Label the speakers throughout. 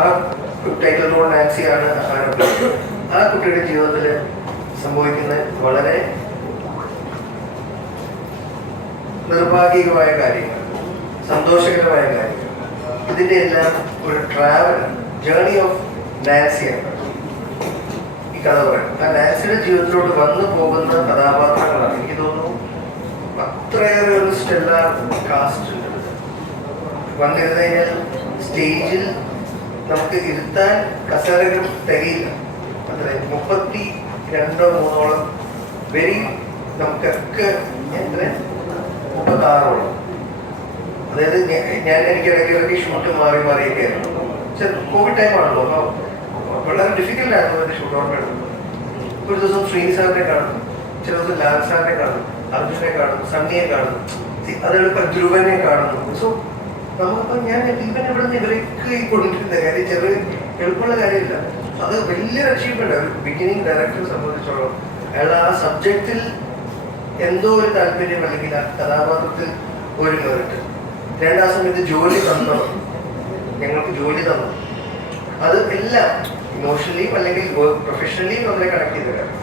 Speaker 1: ആ title role ആണ് ആ കുട്ടിയുടെ ജീവിതത്തിൽ സംഭവിക്കുന്ന വളരെ നിർഭാഗ്യകമായ കാര്യങ്ങൾ സന്തോഷകരമായ കാര്യങ്ങൾ. ഇതിന്റെ എല്ലാം ഒരു ട്രാവൽ ജേർണി ഓഫ് നാൻസിയാണ് ഈ കഥ പറയാം ആ നാൻസിയുടെ ജീവിതത്തിലോട്ട് വന്നു പോകുന്ന കഥാപാത്രങ്ങളാണ്. എനിക്ക് തോന്നുന്നു അത്രയേറെ ഒരു സ്റ്റെല്ലാർ കാസ്റ്റ് ഉണ്ട്. സ്റ്റേജിൽ നമുക്ക് ഇരുത്താൻ കസേരകൾ തികയില്ല. അത്ര. മുപ്പത്തി രണ്ടോ മൂന്നോളം വെരി നമുക്കൊക്കെ എത്ര മുപ്പത്തി ആറോളം അതായത് ഞാൻ എനിക്ക് ഇടയ്ക്കിടയ്ക്ക് ഷൂട്ട് മാറി മാറിയൊക്കെ പക്ഷെ കോവിഡ് ടൈമാണല്ലോ അപ്പോൾ വളരെ ഡിഫിക്കൽട്ട് ആയിരുന്നു അതിന്റെ ഷൂട്ട് ഔട്ട് എടുക്കുന്നത്. ഒരു ദിവസം ശ്രീ സാറിനെ കാണും ചില ദിവസം ലാൽ സാറിനെ കാണും അർജുനെ കാണും സണ്ണിയെ കാണും സി- അതെളുപ്പം ധ്രുവനെ കാണുന്നു. സോ നമുക്കിപ്പോൾ ഞാൻ ഇവൻ ഇവിടെ നിന്ന് ഇവരേക്ക് കൊണ്ടിരുന്ന കാര്യം ചെറിയ എളുപ്പമുള്ള കാര്യമില്ല. അത് വലിയ അച്ചീവ്മെന്റ് ഒരു ബിഗിനിങ് ഡയറക്ടറെ സംബന്ധിച്ചോളം അയാൾ ആ സബ്ജക്റ്റിൽ എന്തോ ഒരു താല്പര്യം അല്ലെങ്കിൽ ആ കഥാപാത്രത്തിൽ ഒരു മെറിറ്റ് രണ്ടാം സമയത്ത് ജോലി തന്നു? ഞങ്ങൾക്ക് ജോലി തന്നു. അത് എല്ലാം ഇമോഷണലിയും അല്ലെങ്കിൽ പ്രൊഫഷണലിയും നമ്മളെ കണക്ട് ചെയ്ത് കാര്യം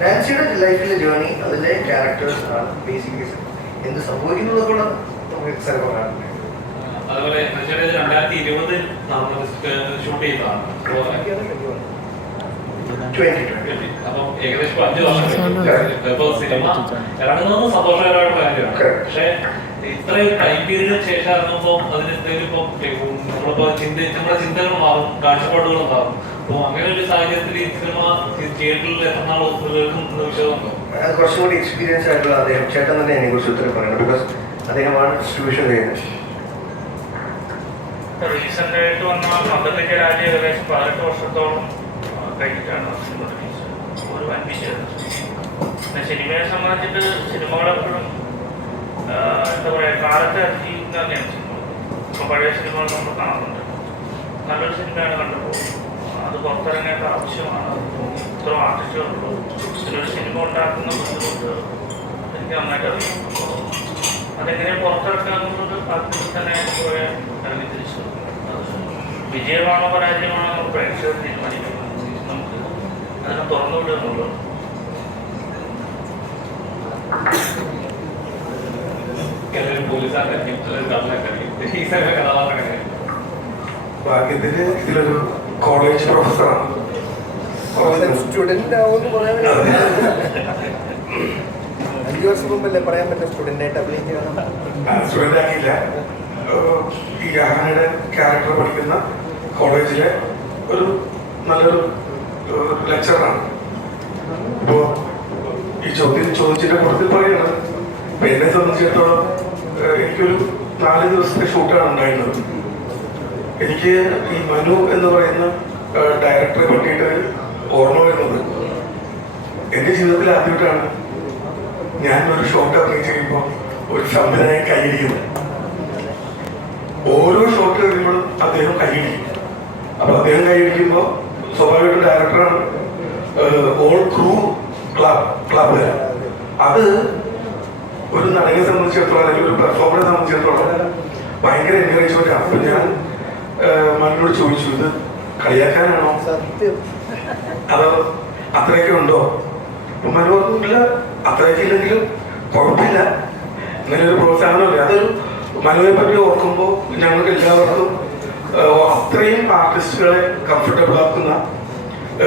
Speaker 1: നാൻസിയുടെ ലൈഫിലെ ജേർണി അതിലെ ക്യാരക്ടേഴ്സ് ആണ് ബേസിക്കലി എന്ത് സംഭവിക്കുന്നതൊക്കെ നമുക്ക് ചിലപ്പോൾ കാണുന്നത്
Speaker 2: അതുപോലെ രണ്ടായിരത്തി ഇരുപതിൽ നമ്മൾ ഷൂട്ട് ചെയ്തതാണ്. അപ്പം ഏകദേശം അഞ്ചു വർഷം. ഇപ്പൊ സിനിമ ഇറങ്ങുന്നത് സന്തോഷകരമായിട്ടുള്ള കാര്യമാണ്.
Speaker 1: Correct.
Speaker 2: പക്ഷെ ഇത്രയും ടൈം പീരീഡിന് ശേഷം ഇറങ്ങുമ്പോൾ അതിന് എന്തെങ്കിലും ഇപ്പം നമ്മളിപ്പോ ചിന്ത നമ്മുടെ ചിന്തകൾ മാറും കാഴ്ചപ്പാടുകൾ മാറും. അപ്പൊ അങ്ങനെ ഒരു സാഹചര്യത്തിൽ ഈ സിനിമ തിയേറ്ററിൽ
Speaker 1: അത് എക്സ്പീരിയൻസ് ആയിട്ടുള്ള അദ്ദേഹം ചേട്ടൻ തന്നെ അതിനെ കുറിച്ച് ഉത്തരം പറയണം ബിക്കോസ് അദ്ദേഹമാണ് ഡിസ്ട്രിബ്യൂഷൻ ചെയ്യുന്നത്.
Speaker 3: റീസെന്റ് ആയിട്ട് വന്ന മന്ദത്തിന്റെ രാജ്യം ഏകദേശം പതിനെട്ട് വർഷത്തോളം കഴിഞ്ഞിട്ടാണ് ഒരു വൻ വിജയം. പിന്നെ സിനിമയെ സംബന്ധിച്ചിട്ട് സിനിമകളെപ്പോഴും എന്താ പറയുക കാലത്തെ അതിജീവിക്കുന്ന തന്നെയാണ് സിനിമ. ഇപ്പം പഴയ സിനിമകൾ നമ്മൾ കാണുന്നുണ്ട്. നല്ലൊരു സിനിമയാണ് കണ്ടപ്പോൾ. അത് പുറത്തിറങ്ങേണ്ട ആവശ്യമാണ്. ഇത്ര ആർട്ടിസ്റ്റുകളുള്ളൂ ഇതിനൊരു സിനിമ ഉണ്ടാക്കുന്ന ബുദ്ധിമുട്ട് എനിക്ക് നന്നായിട്ട് അറിയാം. അപ്പോൾ അതെങ്ങനെ പുറത്തെടുക്കാമെന്നുള്ളത് അതിൽ തന്നെ കുറേ ഇറങ്ങി തിരിച്ചു വിജയമാണോ പരാജയമാണോ നമ്മൾ പ്രേക്ഷകർ തീരുമാനിക്കുന്നത് നമുക്ക് അതിനെ തുറന്നു വിടുക എന്നുള്ളത്
Speaker 4: ഭാഗ്യത്തിന് ഇതിലൊരു കോളേജ് പ്രൊഫസറാണ്
Speaker 1: സ്റ്റുഡന്റ് ആവുമെന്ന് പറയാൻ അഞ്ചു വർഷം മുമ്പല്ലേ പറയാൻ പറ്റും സ്റ്റുഡന്റ് ആയിട്ട് അപ്ലൈ ചെയ്യണം
Speaker 4: സ്റ്റുഡന്റ് ആക്കിയില്ല ഈ ആനയുടെ ക്യാരക്ടർ പഠിക്കുന്ന കോളേജിലെ ഒരു നല്ലൊരു ലെക്ചറാണ് അപ്പോൾ ഈ ചോദ്യം ചോദിച്ചിട്ട് കൂടുതൽ പറയുന്നത് ഇപ്പൊ എന്നെ സംബന്ധിച്ചിടത്തോളം എനിക്കൊരു നാല് ദിവസത്തെ ഷൂട്ടാണ് ഉണ്ടായിരുന്നത്. എനിക്ക് ഈ മനു എന്ന് പറയുന്ന ഡയറക്ടറെ പറ്റിയിട്ട് ഓർമ്മ വരുന്നത്. എന്റെ ജീവിതത്തിൽ ആദ്യമായിട്ടാണ് ഞാൻ ഒരു ഷോട്ട് ചെയ്യുമ്പോൾ കഴിയുമ്പോൾ ഒരു സംവിധായകൻ കൈയിടിക്കുന്നു ഓരോ ഷോട്ട് കഴിയുമ്പോഴും അദ്ദേഹം കൈയിടിക്കും അപ്പൊ അദ്ദേഹം കൈയിടിക്കുമ്പോൾ സ്വാഭാവികമായിട്ടും ഡയറക്ടറാണ് ഓൾ ക്രൂ ക്ലബ് ക്ലബ് അത് ഒരു നടനെ സംബന്ധിച്ചിടത്തോളം അല്ലെങ്കിൽ ഒരു പെർഫോമറെ സംബന്ധിച്ചിടത്തോളം ഭയങ്കര എൻകറേജ്മെന്റ് ആണ്. അപ്പൊ ഞാൻ മകനോട് ചോദിച്ചു ഇത് കളിയാക്കാനാണോ? അതോ അത്രയൊക്കെ ഉണ്ടോ? മനു പറഞ്ഞില്ല അത്രയൊക്കെ ഇല്ലെങ്കിലും കുഴപ്പമില്ല. ഇങ്ങനെ ഒരു പ്രോത്സാഹനമില്ല. അതൊരു മനുവിനെ പറ്റി ഓർക്കുമ്പോൾ ഞങ്ങൾക്ക് എല്ലാവർക്കും അത്രയും ആർട്ടിസ്റ്റുകളെ കംഫർട്ടബിൾ ആക്കുന്ന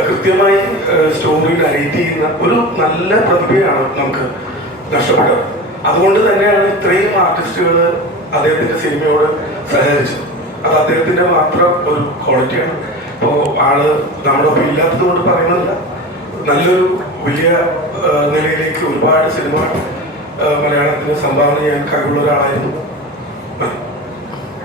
Speaker 4: കൃത്യമായി സ്റ്റോറി നരേറ്റ് ചെയ്യുന്ന ഒരു നല്ല പ്രതിഭയാണ് നമുക്ക് നഷ്ടപ്പെട്ടത്. അതുകൊണ്ട് തന്നെയാണ് ഇത്രയും ആർട്ടിസ്റ്റുകൾ അദ്ദേഹത്തിന്റെ സിനിമയോട് സഹകരിച്ചത്. അത് അദ്ദേഹത്തിന്റെ മാത്രം ഒരു ക്വാളിറ്റിയാണ് അപ്പോൾ ആൾ നമ്മുടെ ഒപ്പം ഇല്ലാത്തത് കൊണ്ട് പറയുന്നില്ല. നല്ലൊരു വലിയ നിലയിലേക്ക് ഒരുപാട് സിനിമ മലയാളത്തിന് സംഭാവന ചെയ്യാൻ കഴിവുള്ള ഒരാളായിരുന്നു.